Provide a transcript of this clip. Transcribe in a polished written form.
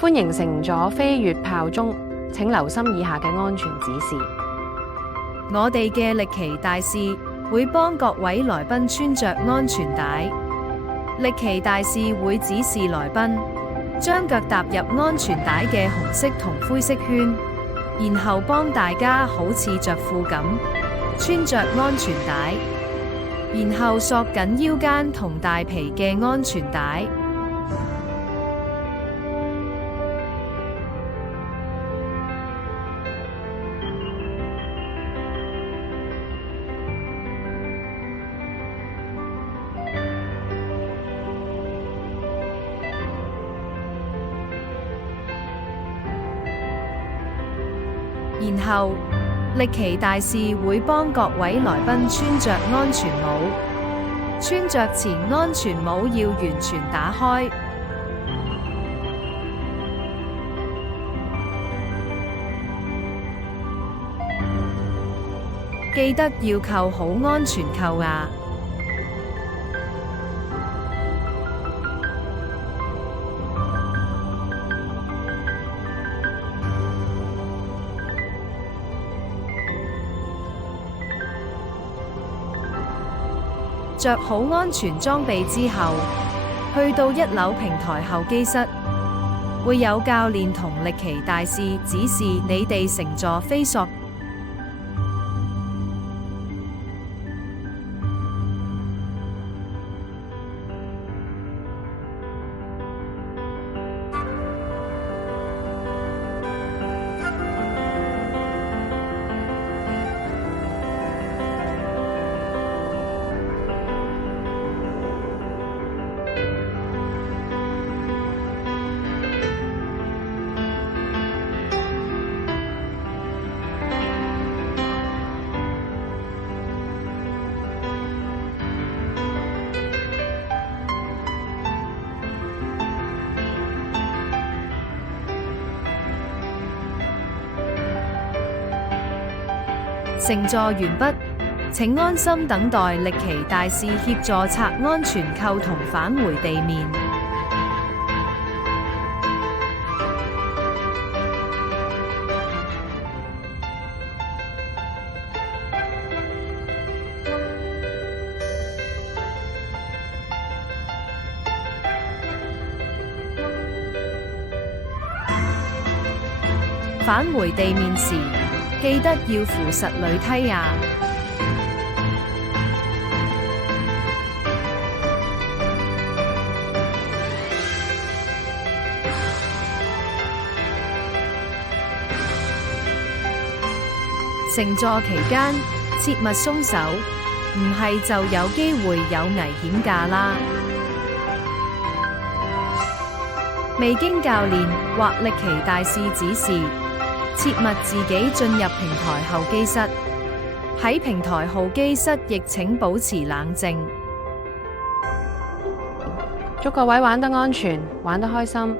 歡迎乘坐飛越炮中，請留心以下嘅安全指示。我哋嘅歷奇大使會幫各位來賓穿着安全帶。歷奇大使會指示來賓將腳踏入安全帶嘅紅色同灰色圈，然後幫大家好似着褲咁穿着安全帶，然後索緊腰間同大髀嘅安全帶。然後，歷奇大使會幫各位來賓穿着安全帽，穿着前安全帽要完全打開。記得要扣好安全扣啊！着好安全裝備之後，去到1樓平台候機室，會有教練同歷奇大使指示你哋乘坐飛索。乘坐完畢，請安心等待歷奇大使協助拆安全扣同返回地面。返回地面時，記得要扶實女梯啊！乘坐期間，切勿鬆手，唔係就有機會有危險㗎啦！未經教練或歷奇大使指示，切勿自己進入平台候機室。喺平台候機室亦請保持冷靜。祝各位玩得安全，玩得開心。